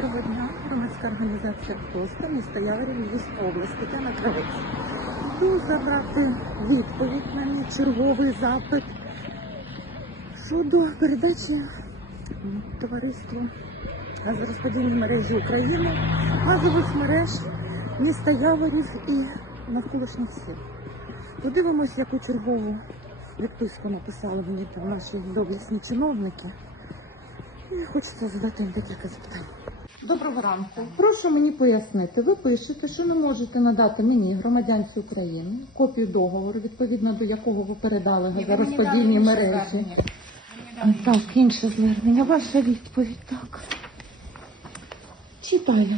Доброго дня, громадська організація «Просто», місто Яворів, Львівська область, Тетяна Кравець. Йду забрати відповідь на мій черговий запит щодо передачі товариству газорозподільної мережі України, газових мереж міста Яворів і навколишніх сіл. Подивимось, яку чергову відписку написали мені там наші доблесні чиновники. І хочеться задати їм декілька запитань. Доброго ранку. Прошу мені пояснити. Ви пишете, що не можете надати мені, громадянці України, копію договору, відповідно до якого ви передали газорозподільні мережі. Так, інше звернення. Ваша відповідь, так. Читаємо.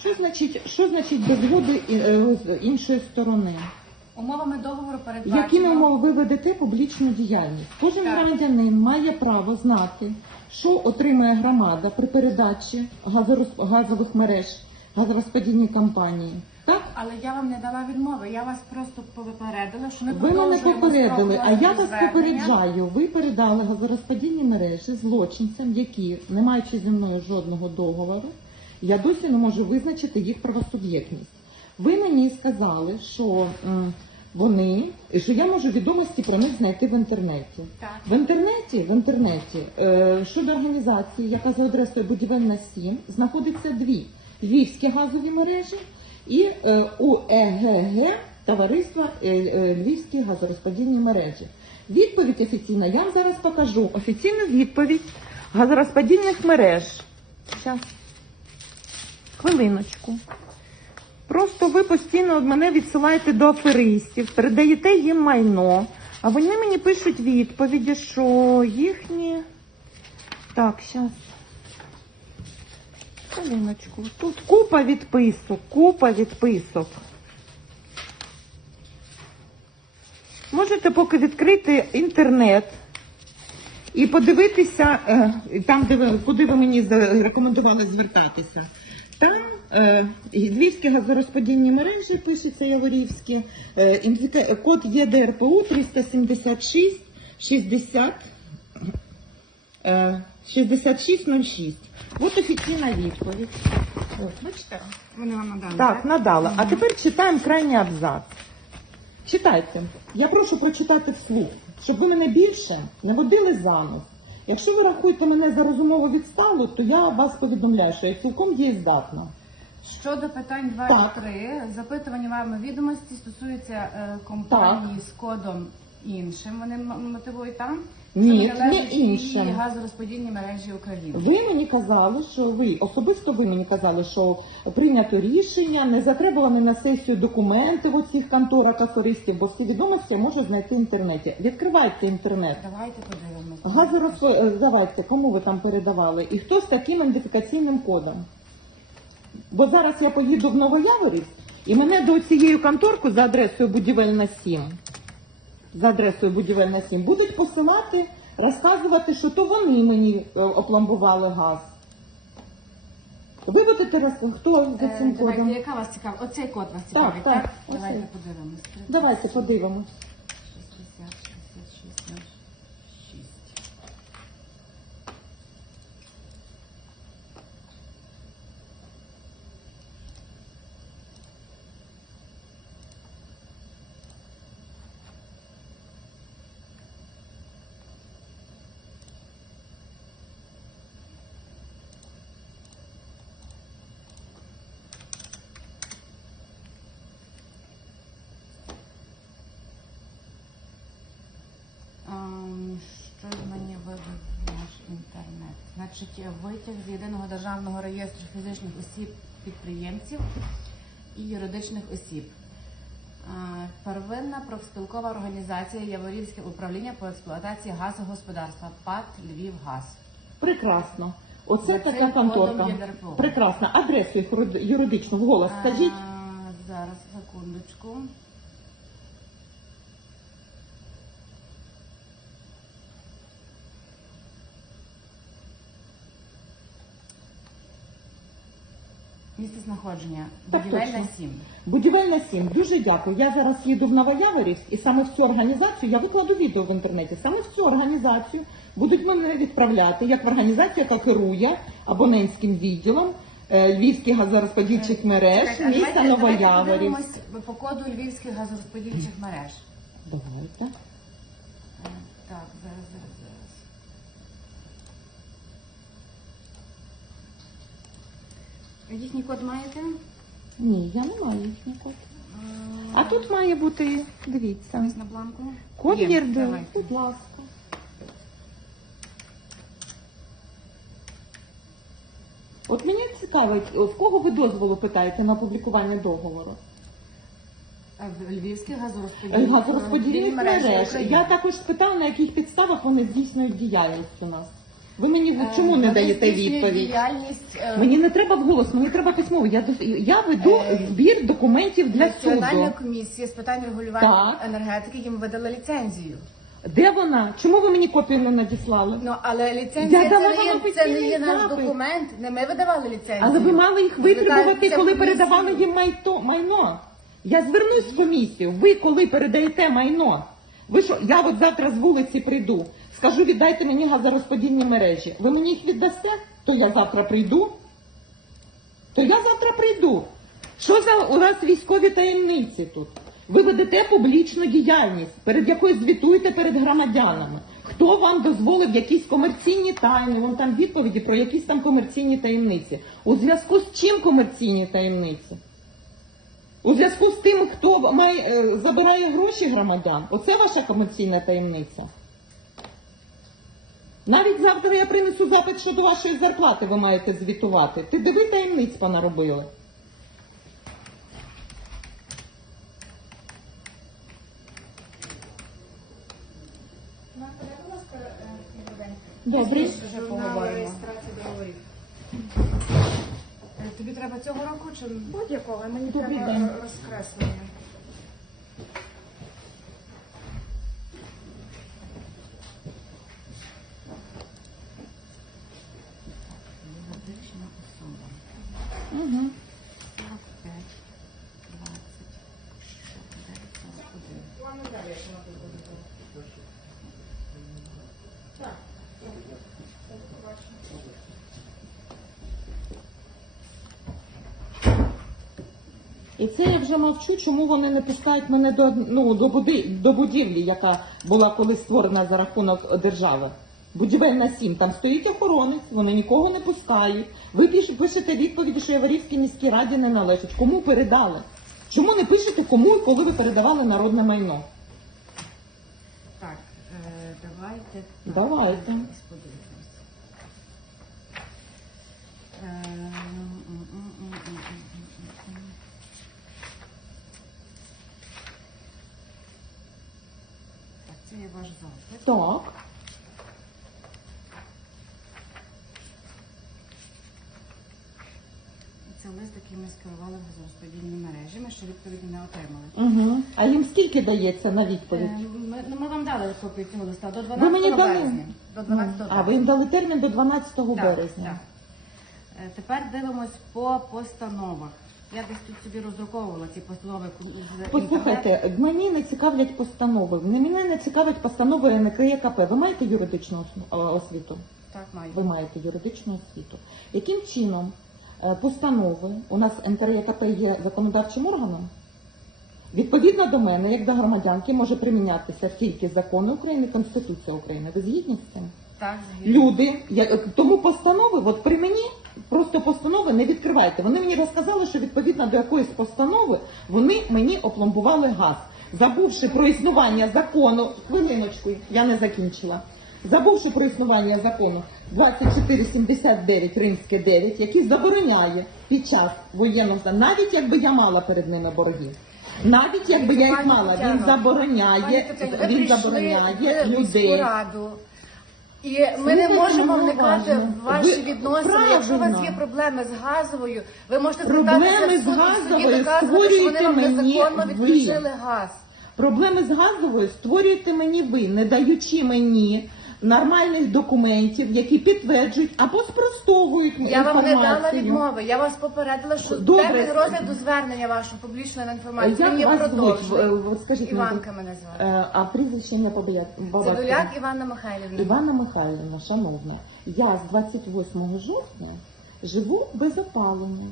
Що значить, що значить без згоди е, з іншої сторони? Умовами договору передбачено. Якими умови ви ведете публічну діяльність? Кожен Так. громадянин має право знати, що отримає громада при передачі газорозп- газових мереж газорозподільній компанії. Так? Але я вам не дала відмови. Я вас просто попередила, що ми Ви мене продовжуємо попередили, строк а я вас звернення. попереджаю. Ви передали газорозподільні мережі злочинцям, які, не маючи зі мною жодного договору, я досі не можу визначити їх правосуб'єктність. Ви мені сказали, що м, вони, що я можу відомості про них знайти в інтернеті. Так. В інтернеті, в інтернеті е, щодо організації, яка за адресою Будівельна 7, знаходиться дві львівські газові мережі і е, УЕГГ товариства е, е, Львівські газорозподільні мережі. Відповідь офіційна, я вам зараз покажу. Офіційну відповідь газорозподільних мереж. Щас. Хвилиночку. Просто ви постійно мене відсилаєте до аферистів, передаєте їм майно, а вони мені пишуть відповіді, що їхні. Так, зараз. Хвилиночку. Тут купа відписок, купа відписок. Можете поки відкрити інтернет і подивитися, е, там, куди ви мені рекомендували звертатися. Там е, газорозподільні мережі пишеться Яворівські, е, код ЄДРПУ 376 60 е, 6606. От офіційна відповідь. Ось, бачите? Вони вам надали. Так, надала. А тепер читаємо крайній абзац. Читайте. Я прошу прочитати вслух, щоб ви мене більше не водили за нос. Якщо ви рахуєте мене за розумово відсталу, то я вас повідомляю, що я цілком дієздатна. Щодо питань 2 Так. і 3, запитування вами відомості стосуються е, компанії з кодом іншим. Вони м- мотивують там. Ні, не іншим. її газорозподільні мережі України. Ви мені казали, що ви особисто ви мені казали, що прийнято рішення, не затребувані на сесію документи в оцих конторах аферистів, бо всі відомості я можу знайти в інтернеті. Відкривайте інтернет. Давайте подивимося. Газорозп... е, Давайте, кому ви там передавали? І хто з таким ідентифікаційним кодом? Бо зараз я поїду в Новояворівськ, і мене до цієї конторки за адресою Будівельна 7, за адресою Будівельна 7, будуть посилати, розказувати, що то вони мені е, опломбували газ. Ви будете роз... хто за Е, цим Давайте, кодом? яка вас цікавить? Оцей код вас цікавить, так, так? Давайте подивимось. Давайте подивимось. 60, 66, 06. Ем, Що ж мені вивів наш інтернет? Значить, витяг з єдиного державного реєстру фізичних осіб підприємців і юридичних осіб. Первинна профспілкова організація Яворівське управління по експлуатації газогосподарства ПАТ Львівгаз. Прекрасно. Оце За така цим кодом конторка. є ДРПО. Прекрасно. Адресу їх юридичну в голос скажіть. Е, Зараз, секундочку. Місце знаходження. Так Будівельна точно. 7. Будівельна 7. Дуже дякую. Я зараз їду в Новояворівськ і саме в цю організацію я викладу відео в інтернеті. Саме в цю організацію будуть мене відправляти як в організацію, яка керує абонентським відділом е, Львівських газорозподільчих мереж Так, міста Новояворівськ. по коду львівських газорозподільчих мереж. Давайте. Е, Так, зараз, зараз, зараз. Їхній код маєте? Ні, я не маю їхній код. Е, А тут має бути, дивіться, Ось на бланку. код Є, ЄРД. давайте. Будь ласка. От мені цікавить, от в кого ви дозволу питаєте на опублікування договору? Е, в Львівських газорозподільних Газорозподільних мереж. Я також спитала, на яких підставах вони здійснюють діяльність у нас. Ви мені Е, чому не даєте відповідь? Діяльність е, Мені не треба вголос, мені треба письмово. Я, дос- я веду Е, збір документів для Національна суду. комісія з питань регулювання Так. енергетики їм видала ліцензію. Де вона? Чому ви мені копію не надіслали? Ну але ліцензія Я це не, є, це не є наш запит. документ. Не ми видавали ліцензію. Але ви мали їх витребувати, Звертайтеся коли в комісію. передавали їм майто, майно. Я звернусь в комісію. Ви коли передаєте майно? Ви що, я от завтра з вулиці прийду, скажу, віддайте мені газорозподільні мережі. Ви мені їх віддасте? То я завтра прийду. То я завтра прийду. Що за у вас військові таємниці тут? Ви ведете публічну діяльність, перед якою звітуєте перед громадянами. Хто вам дозволив якісь комерційні тайни? Вон там відповіді про якісь там комерційні таємниці. У зв'язку з чим комерційні таємниці? У зв'язку з тим, хто має, е, забирає гроші громадян. Оце ваша комерційна таємниця. Навіть завтра я принесу запит щодо вашої зарплати, ви маєте звітувати. Ти диви таємниць понаробили. Добре. Вже поговоримо. Е, Тобі треба цього року чи Будь-якого, мені Добрий треба день. розкреслення. юридична особа? Угу. 45, 20, 49, 41. Плану далі, як вона тут буде. Так. Побачимо. І це я вже мовчу, чому вони не пускають мене до, ну, до, буди, до будівлі, яка була колись створена за рахунок держави. Будівельна 7, там стоїть охоронець, вони нікого не пускають. Ви пиш- пишете відповіді, що Яворівській міській раді не належить. Кому передали? Чому не пишете кому і коли ви передавали народне майно? Так, е, давайте. Давайте. Е, м, м, м, м, м, м, м, м. Так, це є ваш запит. Так. Це лист, який ми скерували в газорозподільні мережі. Ми ще відповіді не отримали. Угу. А їм скільки дається на відповідь? Е, Ми, ну, ми вам дали копію цього листа до 12 Ви мені дали? березня. До 12 А ви їм дали термін до 12 Так, березня. так. Е, Тепер дивимось по постановах. Я десь тут собі роздруковувала ці постанови. Послухайте, мені не цікавлять постанови. Мене не цікавлять постанови НКЯКП. Ви маєте юридичну освіту? Так, маю. Ви маєте юридичну освіту. Яким чином е, постанови у нас НКРЯКП є законодавчим органом? Відповідно до мене, як до громадянки, може примінятися тільки закони України, Конституція України. Ви згідні з цим? Так. Люди, я, тому постанови, от при мені просто постанови не відкривайте. Вони мені розказали, що відповідно до якоїсь постанови вони мені опломбували газ, забувши про існування закону. Хвилиночку, я не закінчила. Забувши про існування закону 2479 Римське 9, який забороняє під час воєнного стану, навіть якби я мала перед ними борги. Навіть якби я їх мала, він забороняє, він забороняє людей. І ми не можемо вникати в ваші відносини. Якщо у вас є проблеми з газовою, ви можете звертатися в суд і собі доказувати, що вони вам незаконно відключили газ. Проблеми з газовою створюєте мені ви, не даючи мені нормальних документів, які підтверджують або спростовують Я вам не інформацію. дала відмови. Я вас попередила, що Добре. термін розгляду звернення вашого публічної на інформацію Як він є вас звуть? продовжений. В- в- Скажіть мені, Іванка мене звати. Е, А прізвище ім'я по бая- по батькові? Цидуляк Іванна Михайлівна. Івана Михайлівна, шановна, я з 28 жовтня живу без опалення.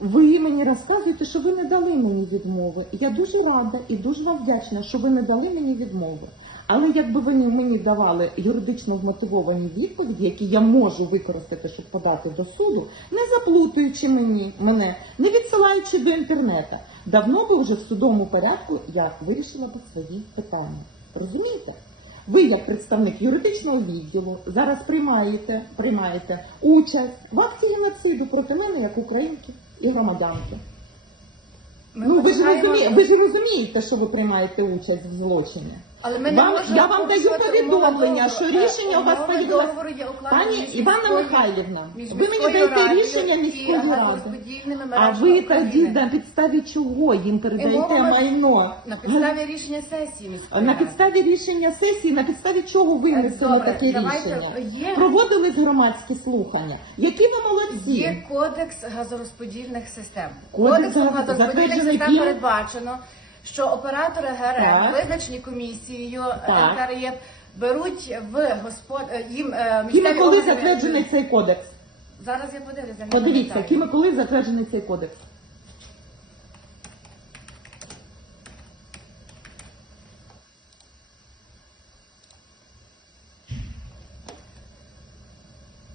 Ви мені розказуєте, що ви не дали мені відмови. Я дуже рада і дуже вам вдячна, що ви не дали мені відмови. Але якби ви мені давали юридично вмотивовані відповіді, які я можу використати, щоб подати до суду, не заплутуючи мені мене, не відсилаючи до інтернету, давно би вже в судовому порядку я вирішила би свої питання. Розумієте? Ви, як представник юридичного відділу, зараз приймаєте, приймаєте участь в акті геноциду проти мене як українки і громадянки. Ми ну ви ж вважаємо- ви ж розумієте, що ви приймаєте участь в злочині. Але ми не Вам- можемо я вам даю порушувати повідомлення, умови що договору. рішення у вас Умови повідомлено. договору є укладені Пані між міською- Михайлівна, між ви мені міською даєте радою рішення і міської ради. газорозподільними А мережами ви України. тоді на підставі чого їм передаєте мова- майно? на підставі рішення сесії міської На ради. підставі рішення сесії, на підставі чого винесено Добре, таке давайте, рішення? є- Проводились громадські слухання. Які ви молодці? Є кодекс газорозподільних систем. Кодекс Кодексом газ- газорозподільних затверджений систем ким? передбачено, що оператори ГРМ, Так. визначені комісією Так. НКРЄ, беруть в господ... е, їм е, Ким і коли органи- затверджений цей кодекс? Зараз я подивлюся. не Подивіться, пам'ятаю. ким і коли затверджений цей кодекс?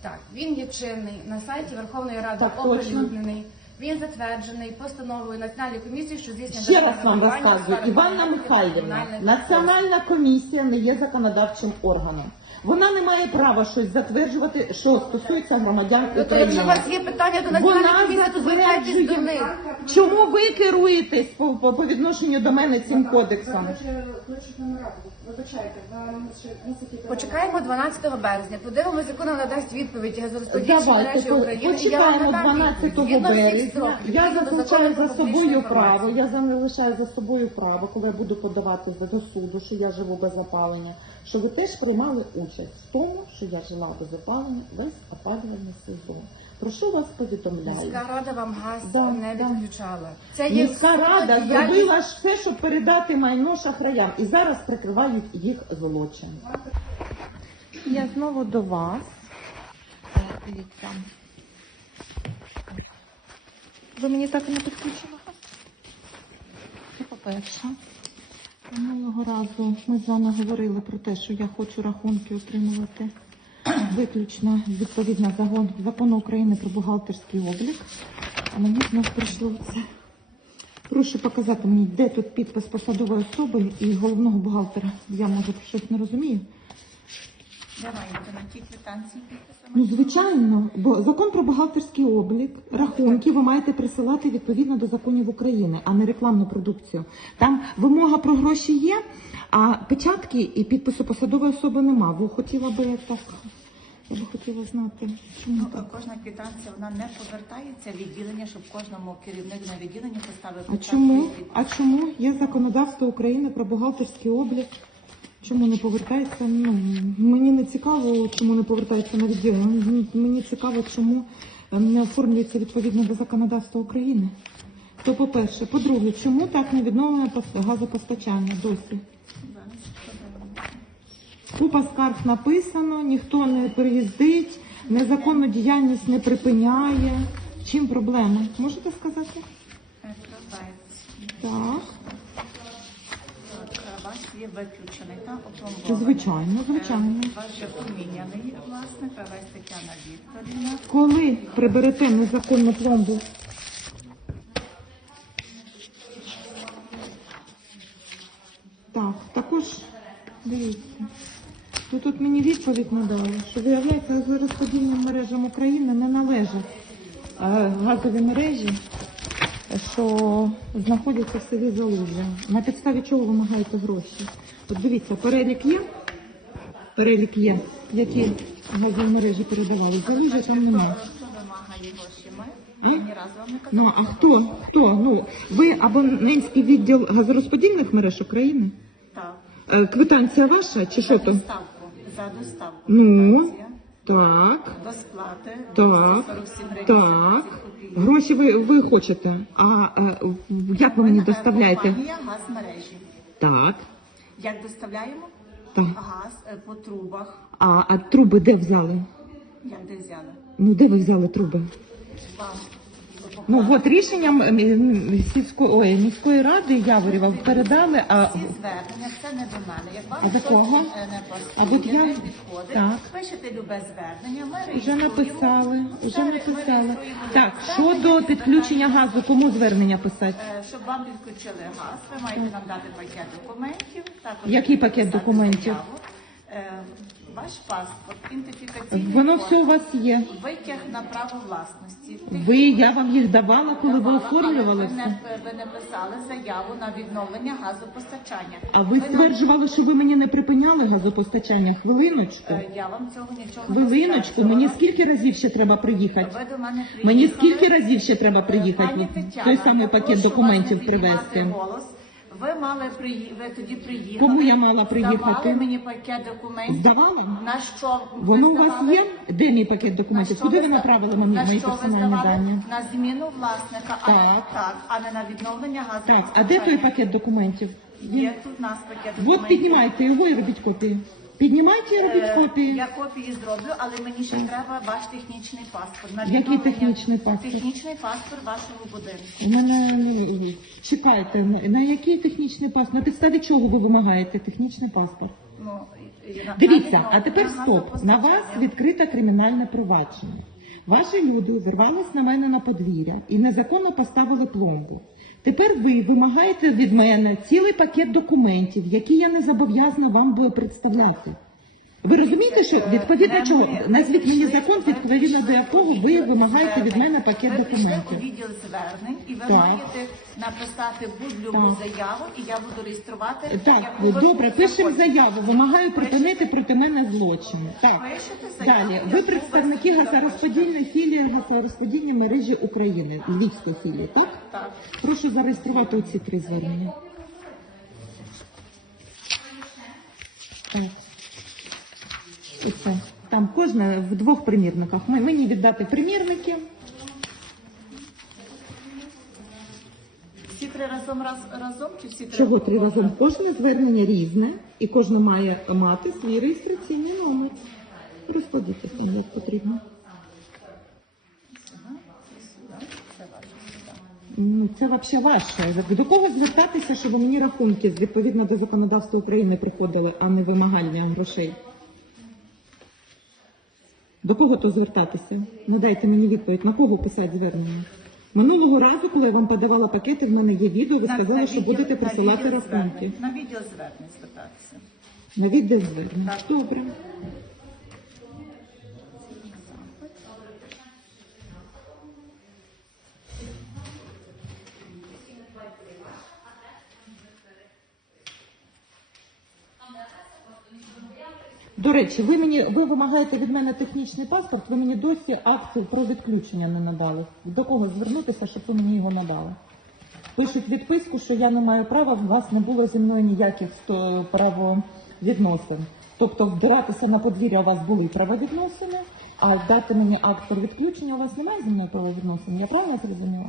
Так, він є чинний на сайті Верховної Ради Так, точно. оприлюднений. Він затверджений постановою Національної комісії, що здійснює Ще раз вам розказую, Іванна Михайлівна, Національна комісія не є законодавчим органом. Вона не має права щось затверджувати, що стосується громадян Ну, то якщо у вас є питання до національної Вона комісії, то звертайтесь до затверджує. них. Чому ви керуєтесь по, по, по відношенню до мене цим кодексом? Вибачайте. Почекаємо 12 березня, подивимося, яку нам надасть відповідь газорозподільчі Давайте мережі по- України. і я вам почекаємо надам 12 відповідь. Згідно всіх березня. строків, Я відповідно до залишаю Закону за публічну собою інформацію. право. Я залишаю за собою право, коли я буду подавати за- до суду, що я живу без опалення. Що ви теж приймали участь в тому, що я жила без опалення весь опалювальний сезон. Прошу вас повідомляю. Міська рада вам газ Да, не да. відключала. Це є Міська рада діяльність- зробила ж все, щоб передати майно шахраям, і зараз прикривають їх злочин. Я знову до вас. Дивіться. Ви мені так і не підключили газ? Це по-перше. Минулого разу ми з вами говорили про те, що я хочу рахунки отримувати виключно відповідно закон- закону України про бухгалтерський облік. А мені знов прийшло це. Прошу показати мені, де тут підпис посадової особи і головного бухгалтера. Я може щось не розумію. Давайте на тій квитанції підписано. Ну, звичайно, бо закон про бухгалтерський облік, рахунки ви маєте присилати відповідно до законів України, а не рекламну продукцію. Там вимога про гроші є, а печатки і підпису посадової особи нема. Ви хотіла би так, я би хотіла знати, чому Ну, так. кожна квитанція вона не повертається в відділення, щоб кожному керівник на відділенні поставив А чому? підпис. А чому є законодавство України про бухгалтерський облік? Чому не повертається? Ну мені не цікаво, чому не повертається на відділення. Мені- цікаво, чому е, не оформлюється відповідно до законодавства України. То по-перше, по-друге, чому так не відновлено газопостачання досі? Купа скарг написано, ніхто не приїздить, незаконну діяльність не припиняє. Чим проблема? Можете сказати? Так, Так, є виключений та опломбований. звичайно, звичайно. Е, вас ще поміняний власник, Равець Тетяна Вікторівна. Коли приберете незаконну пломбу? Так, також дивіться. Ви тут мені відповідь надали, що виявляється, газорозподільним мережам України не належать е, газові мережі, що знаходяться в селі Залужжя. На підставі чого вимагаєте гроші? От дивіться, перелік є. Перелік є, які газові мережі передавали. Залужжя там немає. Хто вимагає гроші? Ми? Казала. Ну а хто? Хто? Ну ви або абонентський відділ газорозподільних мереж України? Так. Е, Квитанція ваша чи що За то? доставку. За доставку. Ну. Так, До сплати. так, 247 гривень так. Гроші ви, ви хочете. А е, як ви мені Е, доставляєте? Компанія газ мережі. Так, Як доставляємо? так. Газ е, по трубах. А, а труби де взяли? Як де взяли? Ну де ви взяли труби? Вам. Ну от рішенням м, ой, міської ради Яворєва передали. А Ці звернення це не до мене. Як вам А до кого? е, А от я- не підходить, Так. пишете любе звернення, ми вже написали, вже написали. Так, щодо підключення газу, кому звернення писати? Е, Щоб вам підключили газ, ви маєте нам дати пакет документів. Також Який пакет написати документів? заяву. Е, Ваш паспорт, ідентифікаційний Воно все у вас є. витяг на право власності. Ви, я вам їх давала, коли ви оформлювали ви все. не, ви не писали заяву на відновлення газопостачання. А ви нам- стверджували, що ви мені не припиняли газопостачання? Хвилиночку. Е, Я вам цього нічого не Хвилиночку, мені скільки разів ще треба приїхати? Ви до мене приїхали. Мені скільки разів ще треба Пані приїхати? Тетяна, Той самий я пакет прошу документів вас не піднімати привезти. Голос. Ви мали приї... ви тоді приїхали. Кому я мала приїхати? Здавали мені пакет документів. Здавала? На що ви Воно у вас здавали? є? Де мій пакет документів? Куди ви направили мені на мої що ви персональні здавали? дані? На зміну власника, а, Так. так, а не на відновлення газу. Так, а де той пакет документів? Є тут у нас пакет От документів. піднімайте його і робіть копії. Піднімайте і робіть Е, копії. Я копії зроблю, але мені ще треба ваш технічний паспорт. На Який відновлення- технічний паспорт? Технічний паспорт вашого будинку. У мене ну, чекайте, на- на який технічний паспорт? На підставі чого ви вимагаєте технічний паспорт? Ну, і- і на- Дивіться, а тепер відновлення стоп. На вас газопостачання. відкрите кримінальне провадження. Ваші люди зірвались на мене на подвір'я і незаконно поставили пломбу. Тепер ви вимагаєте від мене цілий пакет документів, які я не зобов'язана вам представляти. Ви розумієте, що відповідно чого назвіть мені закон, відповідно до якого ви вимагаєте від мене пакет ви документів. відділ звернень, і ви Так. маєте написати будь-яку заяву, і я буду реєструвати. Так, ви добре, пишемо заяву. Вимагаю припинити проти мене злочин. Так. Пишете заяву, Далі. Ви представники захочете. газорозподільної філії газорозподільної мережі України, Львівської філії, так? Так. Прошу зареєструвати оці три звернення. Так. Оце. Там кожна в двох примірниках. Ми- Мені віддати примірники. Всі три разом раз, разом чи всі три? Чого три разом? Кожне звернення різне, і кожне має мати свій реєстраційний номер. Розкладіть там, як потрібно. Ну, це взагалі ваше. До кого звертатися, щоб мені рахунки відповідно до законодавства України приходили, а не вимагання грошей? До кого то звертатися? Ну дайте мені відповідь, на кого писати звернення? Минулого разу, коли я вам подавала пакети, в мене є відео, ви сказали, що будете присилати рахунки. На відео звернення звертатися. На відео звернення. Добре. До речі, ви мені ви вимагаєте від мене технічний паспорт, ви мені досі акцію про відключення не надали. До кого звернутися, щоб ви мені його надали? Пишуть відписку, що я не маю права, у вас не було зі мною ніяких правовідносин. Тобто вдиратися на подвір'я у вас були правовідносини, а дати мені акт про відключення у вас немає зі мною правовідносин. Я правильно зрозуміла?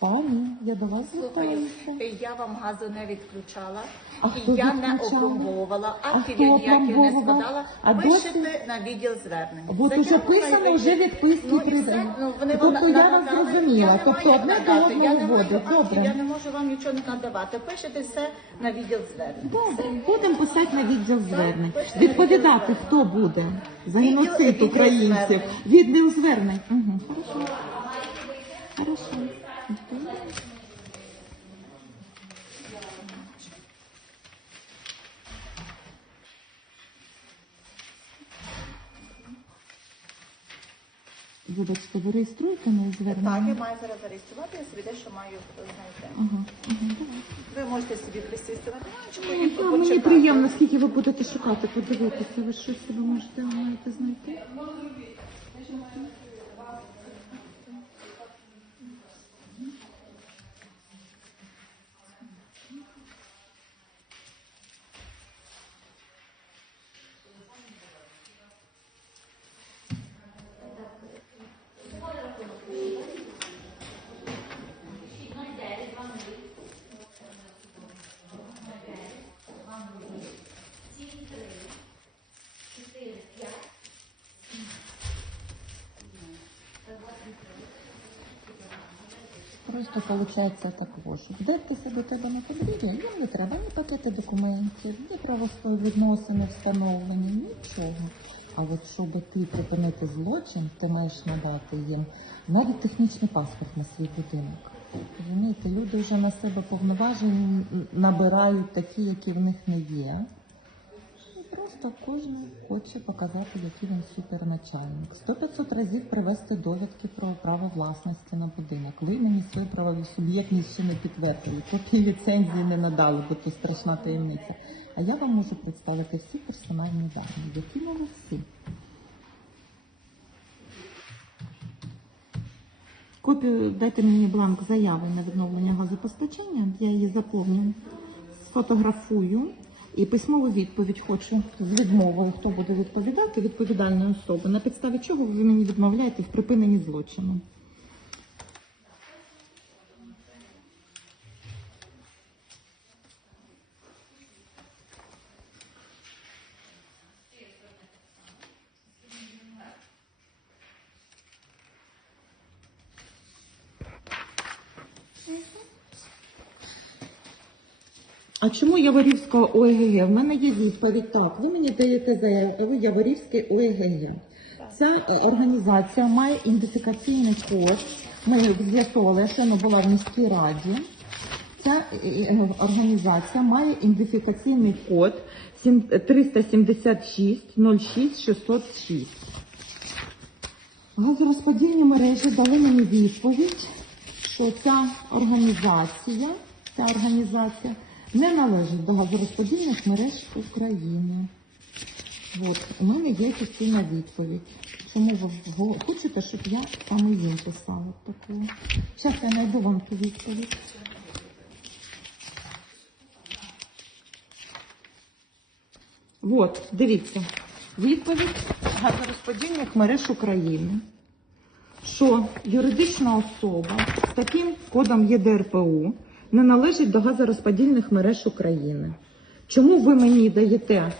Пані, я до вас Слухаю, звертаюся. я вам газу не відключала, А і я не опломбовувала, А актів я ніяких не складала. А Пишете на відділ звернень. От Заяву уже писано, вже відписки Ну, і. Ну, вони Тобто вам я вас зрозуміла. Тобто одне до одного вводить. Добре. Я не можу вам нічого не надавати. Пишете все на відділ звернень. Добре, будемо писати на відділ звернень. на відділ Відповідати хто буде за геноцид українців. Відділ звернень. Угу. Хорошо. Хорошо. Вибачте, ви реєструєте моє Так, я маю зараз зареєструвати, я собі дещо маю знайти. Ага, ага, давай. Ви можете собі присісти. Ні, та Мені приємно, скільки ви будете шукати, подивитися. Ви щось себе можете маєте знайти? Просто виходить також. Вдертися до тебе на подвір'я, їм не треба ні пакети документів, ні правовідносини встановлені, нічого. А от щоб ти припинити злочин, ти маєш надати їм навіть технічний паспорт на свій будинок. Розумієте, люди вже на себе повноважень набирають такі, які в них не є. Просто кожен хоче показати, який він суперначальник. 100-500 разів привести довідки про право власності на будинок. Ви мені свою правові суб'єктність ще не підтвердили, копії ліцензії не надали, бо то страшна таємниця. А я вам можу представити всі персональні дані, які ми всі. Копію дайте мені бланк заяви на відновлення газопостачання. Я її заповню, сфотографую і письмову відповідь хочу з відмовою, хто буде відповідати, відповідальної особи. На підставі чого ви мені відмовляєте в припиненні злочину? А чому Яворівська ОЕГ? В мене є відповідь. Так, ви мені даєте заяву Яворівське ОЕГ. Ця е, організація має ідентифікаційний код. Ми з'ясували, що вона була в міській раді. Ця е, е, організація має ідентифікаційний код 376 06 606. Газорозподільні мережі дали мені відповідь, що ця організація, ця організація не належить до газорозподільних мереж України. От, у мене є офіційна відповідь. Чому ви хочете, щоб я саме їм писала таку? Зараз я знайду вам ту відповідь. От, дивіться. Відповідь газорозподільних мереж України що юридична особа з таким кодом ЄДРПУ не належить до газорозподільних мереж України. Чому ви мені даєте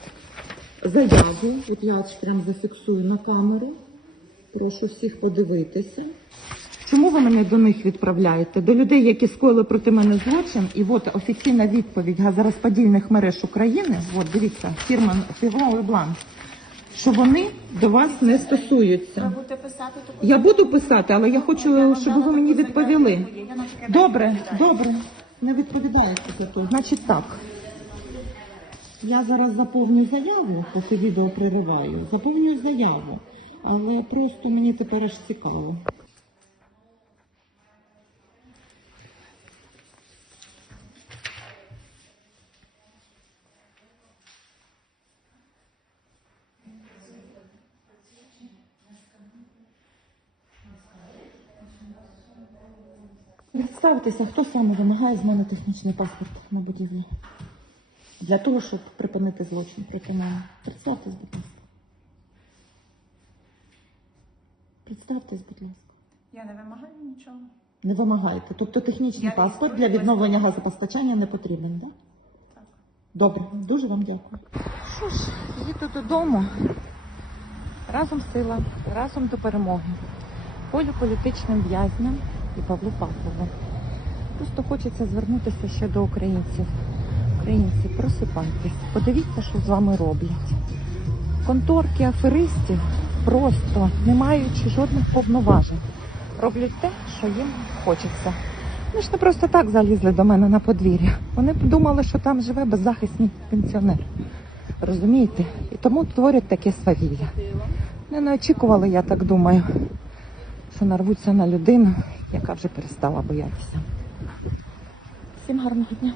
заяву? От я прям зафіксую на камеру. Прошу всіх подивитися. Чому ви мене до них відправляєте? До людей, які скоїли проти мене злочин, і от офіційна відповідь газорозподільних мереж України. От дивіться, фірма фірмовий бланк, що вони до вас не стосуються. Я буду писати, але я хочу, щоб ви мені відповіли. Добре, добре. Не відповідає за той, Значить так. Я зараз заповню заяву, поки відео пририваю. Заповнюю заяву. Але просто мені тепер аж цікаво. Представтеся, хто саме вимагає з мене технічний паспорт на будівлі? Для того, щоб припинити злочин проти мене. Представтесь, будь ласка. Представтесь, будь ласка. я не вимагаю нічого. Не вимагаєте. Тобто технічний Я паспорт для відновлення газопостачання не потрібен, так? Так. Добре, дуже вам дякую. Що ж, їду додому. Разом сила, разом до перемоги. Полю політичним в'язням і Павлу Павлову. Просто хочеться звернутися ще до українців. Українці, просипайтесь, подивіться, що з вами роблять. Конторки аферистів просто, не маючи жодних повноважень, роблять те, що їм хочеться. Вони ж не просто так залізли до мене на подвір'я. Вони думали, що там живе беззахисний пенсіонер. Розумієте? І тому творять таке свавілля. Не очікували, я так думаю, що нарвуться на людину, яка вже перестала боятися. Всім гарного дня.